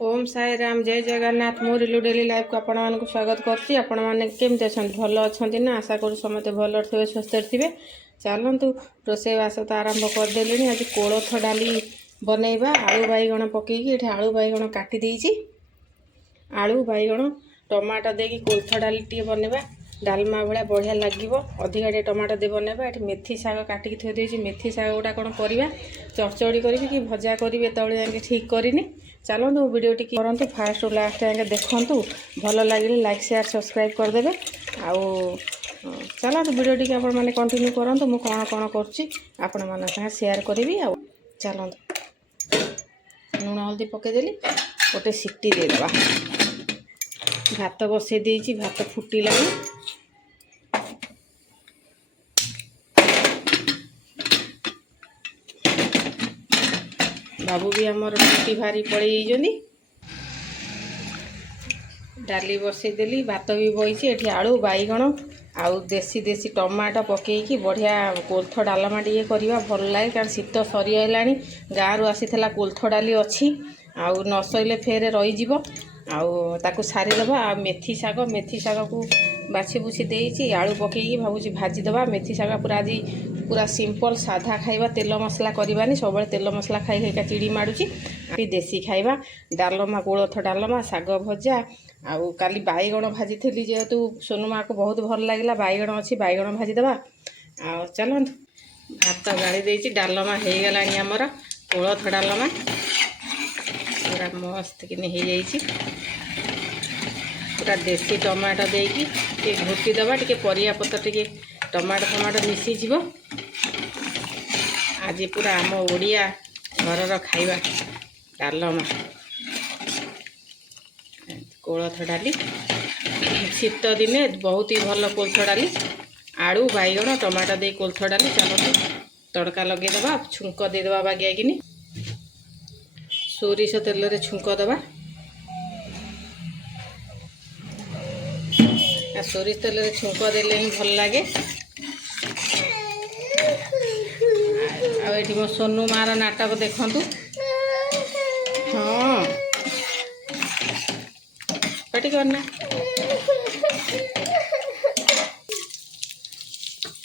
ओम साई राम जय जगन्नाथ मो रिलु daily life को आपण मानक स्वागत करछि। आपण माने केमते अछन भल अछंती ना आशा करू समते भल थे स्वस्थ थे। चलतु रोसे बास तो आरंभ कर देलेनी। आज कोलथ डाली बनैबा आलू बैगण पकेकी एठी आलू बैगण काटी देइछि। आलू बैगण टमाटो देकी कोलथ डाली टी बनैबा डालमा भाया बढ़िया लगे। अधिका टे टमाटो दे बनैबा। एठी मेथी शाग काटिकी थोइ देइछि। मेथी शाग गुडा कोन करिबा चचड़ी करी कि भजा करी एतबे जाके ठीक करिनी। चलतु वीडियो टी करंतु फास्ट टू लास्ट जाके देखंतु। भल लगे लाइक शेयर सब्सक्राइब करदेबे। आउ चलतु वीडियो टी आपण माने कंटिन्यू करंतु। मु कोन कोन करछि आपण माने संगे शेयर करिवि। आउ चलतु लूण हल्दी पके देली गोटे सिटी दे देबा। भात बसै देइछि भात फुटिलानी। बाबू भी आमर रुटी भारी पड़े डाली बसई देली भात भी बइछि। एठी आलू बैगण आउ देसी देसी टमाटो पकेकी बढ़िया कोलथ डालमा टिके करिबा भल लागे। कारण शीत सरी आइलानी गाँ रु आसीथिला कोलथ डाली अछि आउ न सइले फेर रही जिवो आउ ताकू सारी दबा। आ मेथी शाग को बाछि बुछि देइछि आलू पकेकी भाबुछि भाजी दबा। मेथी शाग पूरा आज पूरा सिंपल साधा खाइबा तेल मसला करबानी। सब तेल मसला खाई खाई चिड़ी माडुची। देसी खाइबा डालमा कोलथ डालमा शाग भजा आउ काली बैगण भाजी थी जेहेतु सोनुमा को बहुत भल लगे बैगण अच्छी बैगण भाजी दबा। आ चलत भात गाड़ी देइछि डालमा हो गलानी आमर कोलथ डालमा पूरा मस्त कि हो जाइछि। पूरा देसी टमाटो देकी टे घोटी दबा टे परिया पत्र टे टमाटो मिसी जीवो। आज पूरा आम ओडिया घरर खाइबा डालमा कोलथ डाली शीत दिने बहुत ही भल कोलथ डाली आलू बैगण टमाटो दे कोलथ डाली। चलते तड़का लगे दबा छुंक दे दबा बागियागिनी सोरिष तेल रे छुंक दबा। सोरिष तेल रे छुंक देले ही भल लगे। आ एठी मो सोनू मार नाटक देखंतु। हाँ पाटी करना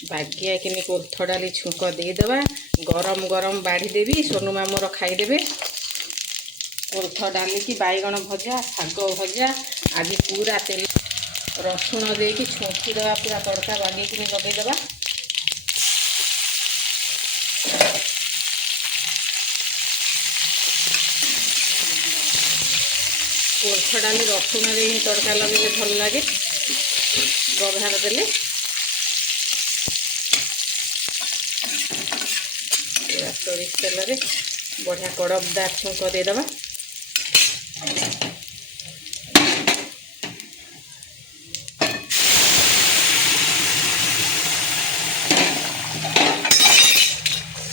बागिया कि कोलथ डाली छुंक देदबा। गरम गरम बाढ़ी देवी सोनू मामूर खाईदेवे। कोलथ डाली की बैगण भजा शाग भजा आज पूरा तेल रसुण देकी छुंकी दबा पूरा तड़का बागेकि लगेदबा। कोलथ डाली रसुण दे तड़का लगे भल लगे बघार देले। सोरिष तेल रे बढ़िया कड़कदार छुंक देदबा।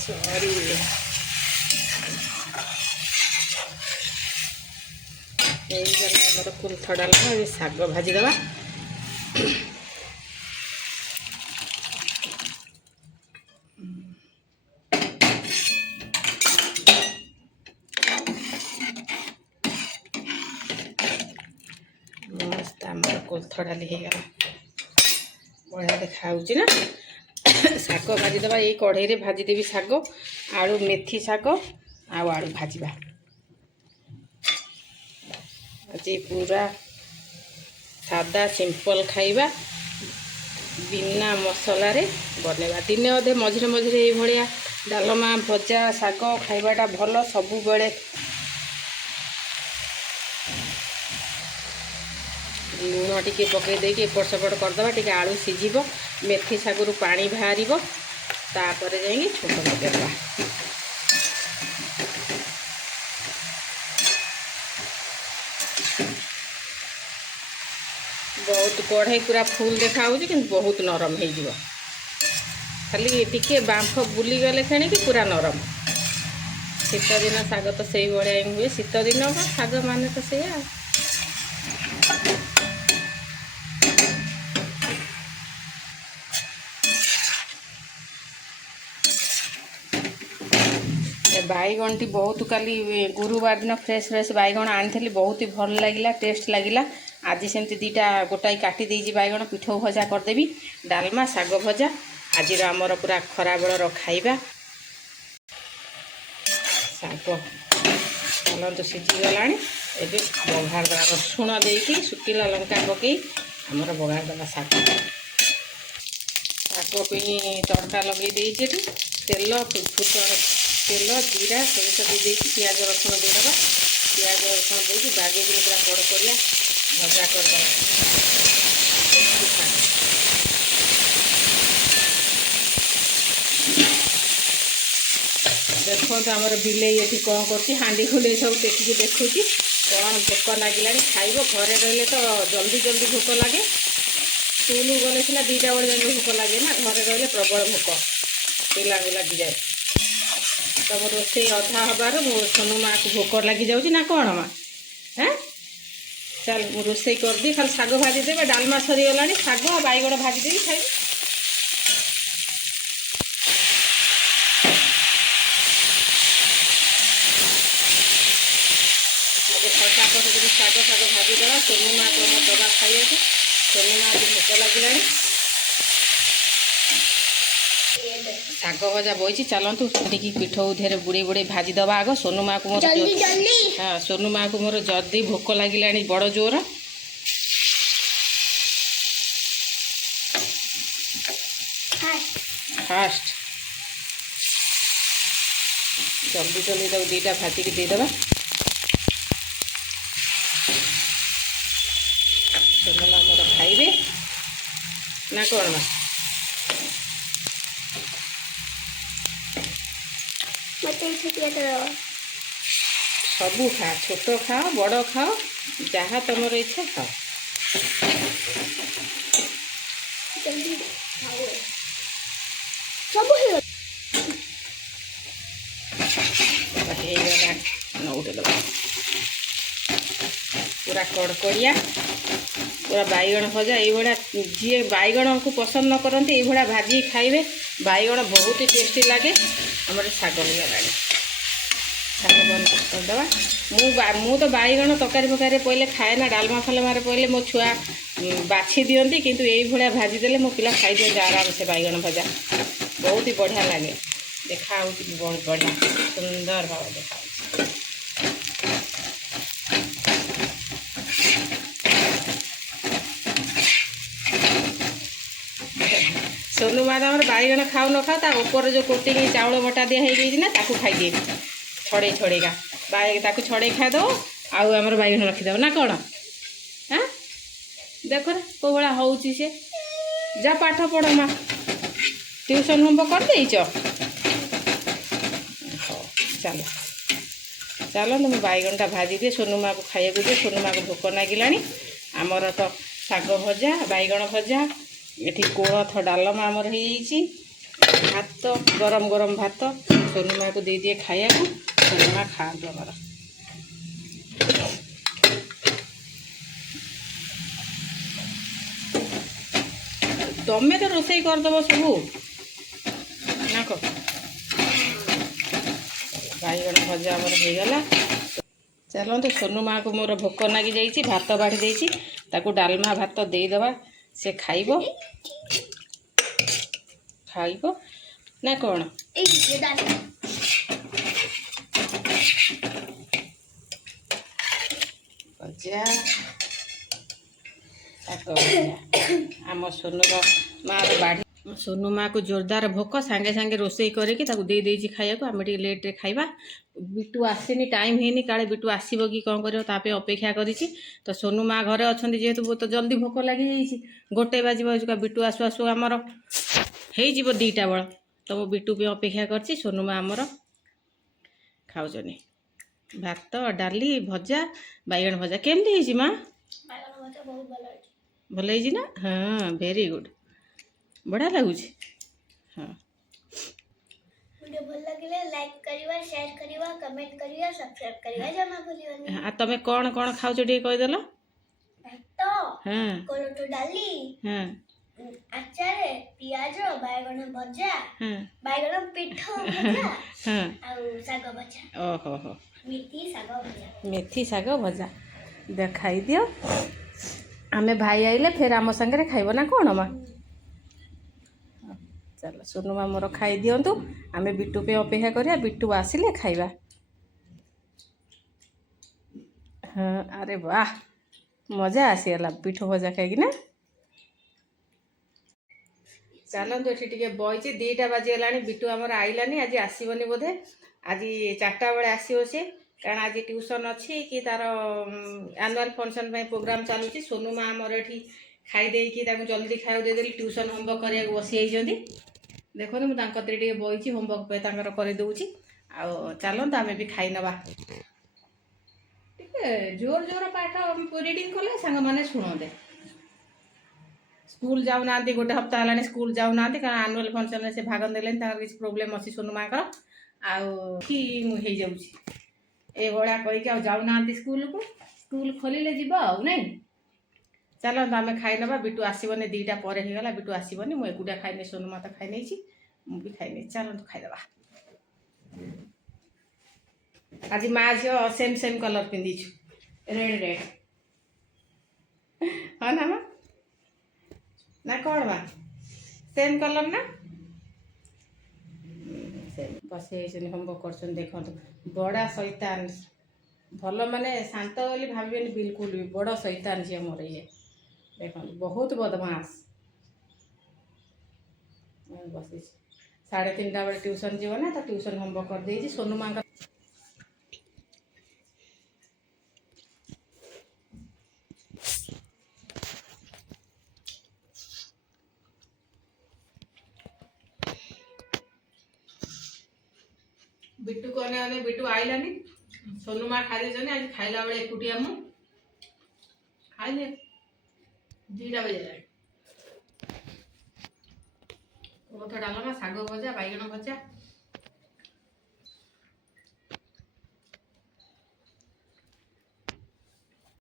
सॉरी आमर कोलथ डालमा शाग भाजी दबा। मस्त आमर कोलथ डाली हो गला बढ़िया देखा ना। शाग भाजी दबा ये कढ़ई रे भाजी देवी शाग आलू मेथी शाग आलू भाजवा। आज पूरा सादा सिंपल खाइबा बिना मसला रे बनैबा। दिने अधे मझिरे मझिरे ये भलिया डालमा भजा शाग खाइबाटा भल। सबु बेले लूण टिके पकई देकी एपट सेपट करदबा टिके आलू सीझिब मेथी शागरू पानी बाहर तापर जाइए छुंक लगेदबा। बहुत कढ़ई पूरा फुल देखा कि बहुत नरम हो खाली टिके बांफ बुली गले खेणिकी पूरा नरम। शीत दिन शाग तो से भाया हुए शीत दिन शाग मान तो से बैगण टी बहुत काली गुरुवार दिन फ्रेश फ्रेश बैगण आनी बहुत ही भल लगे टेस्ट लगे। आज सेमती दीटा गोटाई काटी देजी बैगण पिठौ भजा करदेवी डालमा शाग भजा आज आमर पूरा खरा बेलर खाइबा। शाग चलतु सीझीगला एबे बघार दवा रसुण देकी सुखिला लंका पकई आमर बघार दवा शाग तड़का लगे तेल फुटण तेल जीरा सोरिष दे पियाज रसुण देदेबा पियाज रसुण दे बागे पूरा कड़कड़िया भजा करदे। देखो आमर बिले ये कौन कर हाँडी खुले सब टेक देखुची कौन भोक लगे खाइब घरे रही तो जल्दी जल्दी भोक लगे स्कूल गले सीना 2टा बेले जाए भोक लगे ना घरे रही प्रबल भोक पिला लगी जाए। तुम रोसे अधा हबार मो सोनू माँ को भोक लगी जाऊँ ना कौन माँ हाँ चल मु रोसे करदी खाली शाग भाजीदेवे डालमा सरीगला शाग बैगण भाजीदेवी खाई खटा कर शाग शाग भाजीदेवा सोनू माँ को दबा खाइए सोनू माँ को भोक लगे शाग भजा बही चलतु पिठौ धेर बुड़े बुड़े भाजी दबा आग सोनू माँ को मोर हाँ सोनू माँ को मोर जल्दी भोक लगे बड़ जोर फास्ट जल्दी जल्दी तक 2टा भाजी देदेबा सोनू माँ मोर खाइबे ना कौन माँ सबू खा छोट खाओ बड़ खाओ जहाँ तुम इच्छा खाओ पूरा कड़कड़िया पूरा बैगण भजा ये जी बैगण को पसंद न करते ये भाजी खाइबे बैगण बहुत ही टेस्टी लगे। आमर शाग होगा शाग बंद करदे मु तो बैगण तरकारी फकारी पहले खाए ना डालमा फालमारे पहले मो छुआ बाछि दियंती किंतु यही भाया भाजी देले मो पिला खाई दियंती आराम से बैगण भजा बहुत ही बढ़िया लगे देखा बहुत बढ़िया सुंदर भाव देखा सोनू माँ आम बैगण खाऊ न खाओ ऊपर जो कोटिंग चाउल बटा दिया ना ताकू खाई दिए छड़े छड़ेगा ताकू छड़े खाईदेव आमर बैगण रखीदेव ना कौन हाँ देख कौ भाया हूँ सी जा पाठ पढ़ माँ ट्यूशन होमवर्क कर देच चलो चलो तुम बैगणटा भाजी दिए सोनू माँ को खाइए दिए सोनू माँ को भोक लगे आमर तो शाग भजा बैगण भजा ये कोलथ डालमा आमर भात गरम गरम भात सोनू माँ को दे दिए खाया सोनू माँ खातु आमर तमें तो रोसे करदेव सबू ना कह बैगण भजा आमर होगला। चलते सोनू माँ को मोर भोक लगी जाइए भात बाढ़ी देती डालमा भात देदेबा से खाइब ना कौन भजा आम सोनूर माँ बाढ़ी सोनू माँ को जोरदार भोक सांगे सांगे रोसे करके दे खाया आम लेट्रे खाइबा बिटू आसनी टाइम है काले बिटू आसब कि कौन कर अपेक्षा करी तो सोनू माँ घरे अच्छा जेहेतु तो जल्दी भोक लगी गोटे बाजू बिटू आसु आसु आमर हो 2टा बेल तो मो बिटू भी अपेक्षा कर सोनू माँ आमर खाऊनी भात डाली भजा बैगण भजा केमती माँ भल ना हाँ वेरी गुड बढ़िया लगुच हाँ वीडियो भल लगे लाइक करिवा शेयर करिवा कमेंट करिवा सब्सक्राइब करिवा जमा भूलियोनी। आ तमे कौन कौन खाऊ कह देल भात हाँ कोलथ डाली हाँ ଆଚାର ପିଆଜ ବାଇଗଣ ଭଜା ହଁ ବାଇଗଣ ପିଠ ଭଜା ହଁ ଆଉ ଶାଗ ଭଜା ଓହୋ ହୋ ମେଥି ଶାଗ ଭଜା। ମେଥି ଶାଗ ଭଜା ଦେ ଖାଇଦିଅ ଆମେ ଭାଇ ଆଇଲେ ଫେର ଆମ ସାଙ୍ଗରେ ଖାଇବ ନା କ'ଣ ମା ଚାଲ ସୋନୁ ମା ମୋର ଖାଇଦିଅନ୍ତୁ ଆମେ ବିଟୁ ପାଇଁ ଅପେକ୍ଷା କରିବା ବିଟୁ ଆସିଲେ ଖାଇବା ହଁ ଆରେ ବାଃ ମଜା ଆସିଗଲା ପିଠଉ ଭଜା ଖାଇକି ନା ଚାଲନ୍ତୁ ଏଠି ଟିକେ ବଇଛି 2ଟା ବାଜିଗଲାଣି ବିଟୁ ଆମର ଆଇଲାନି ଆଜି ଆସିବନି ବୋଧେ ଆଜି 4ଟା ବେଳେ ଆସିବ ସେ କାରଣ ଆଜି ଟ୍ୟୁସନ୍ ଅଛି କି ତାର ଆନୁଆଲ୍ ଫଙ୍କସନ୍ ପାଇଁ ପ୍ରୋଗ୍ରାମ୍ ଚାଲୁଛି ସୋନୁ ମା ଆମର ଏଠି ଖାଇ ଦେଇକି ତାକୁ ଜଲ୍ଦି ଖାଇବାକୁ ଦେଇଦେଲି ଟ୍ୟୁସନ୍ ହୋମୱାର୍କ କରିବାକୁ ବସିଯାଇଛନ୍ତି ଦେଖନ୍ତୁ ମୁଁ ତାଙ୍କ କତିରେ ଟିକେ ବଇଛି ହୋମୱାର୍କ ପାଇଁ ତାଙ୍କର କରିଦେଉଛି ଆଉ ଚାଲନ୍ତୁ ଆମେ ବି ଖାଇ ନେବା ଟିକେ ଜୋର ଜୋର ପାଠ ରିଡ଼ିଂ କଲେ ସାଙ୍ଗମାନେ ଶୁଣନ୍ତେ ସ୍କୁଲ ଯାଉନାହାନ୍ତି ଗୋଟେ ସପ୍ତାହ ହେଲାଣି ସ୍କୁଲ ଯାଉନାହାନ୍ତି କାରଣ ଆନୁଆଲ୍ ଫଙ୍କସନ୍ରେ ସେ ଭାଗ ନେଲେନି ତାଙ୍କର କିଛି ପ୍ରୋବ୍ଲେମ୍ ଅଛି ସୋନୁ ମାଙ୍କର ଆଉ କି ହେଇଯାଉଛି ଏଇଭଳିଆ କହିକି ଆଉ ଯାଉନାହାନ୍ତି ସ୍କୁଲକୁ ସ୍କୁଲ ଖୋଲିଲେ ଯିବ ଆଉ ନାଇଁ ଚାଲନ୍ତୁ ଆମେ ଖାଇ ନେବା ବିଟୁ ଆସିବନି 2ଟା ପରେ ହେଇଗଲା ବିଟୁ ଆସିବନି ମୁଁ ଏକୁଟିଆ ଖାଇନି ସୋନୁ ମା ତ ଖାଇ ନେଇଛି ମୁଁ ବି ଖାଇ ନେଇଛି ଚାଲନ୍ତୁ ଖାଇଦେବା ଆଜି ମା ଝିଅ ସେମ୍ ସେମ୍ କଲର୍ ପିନ୍ଧିଛୁ ରେଡ୍ ରେଡ୍ ହଁ ନା ମା ନା କ'ଣ ମା ସେମ୍ କଲର୍ ନା ବସି ହେଇଛନ୍ତି ହୋମୱାର୍କ କରୁଛନ୍ତି ଦେଖନ୍ତୁ ବଡ଼ା ଶୈତାନ ଭଲ ମାନେ ଶାନ୍ତ ବୋଲି ଭାବିବେନି ବିଲକୁଲ ବି ବଡ଼ ଶୈତାନ ଝିଅ ମୋର ଇଏ ଦେଖନ୍ତୁ ବହୁତ ବଦମାସ ବସିଛି 3:30 ବେଳେ ଟ୍ୟୁସନ୍ ଯିବ ନା ତ ଟ୍ୟୁସନ୍ ହୋମୱାର୍କ କରିଦେଇଛି ସୋନୁ ମାଙ୍କ ବିଟୁ କନେ ବିଟୁ ଆଇଲାନି ସୋନୁ ମା ଖାଇ ଦେଇଛନ୍ତି ଆଜି ଖାଇଲା ବେଳେ ଏକୁଟିଆ ମୁଁ ଖାଇଲେ 2ଟା ବାଜିଲାଣି କୋଳଥ ଡାଲମା ଶାଗ ଭଜା ବାଇଗଣ ଭଜା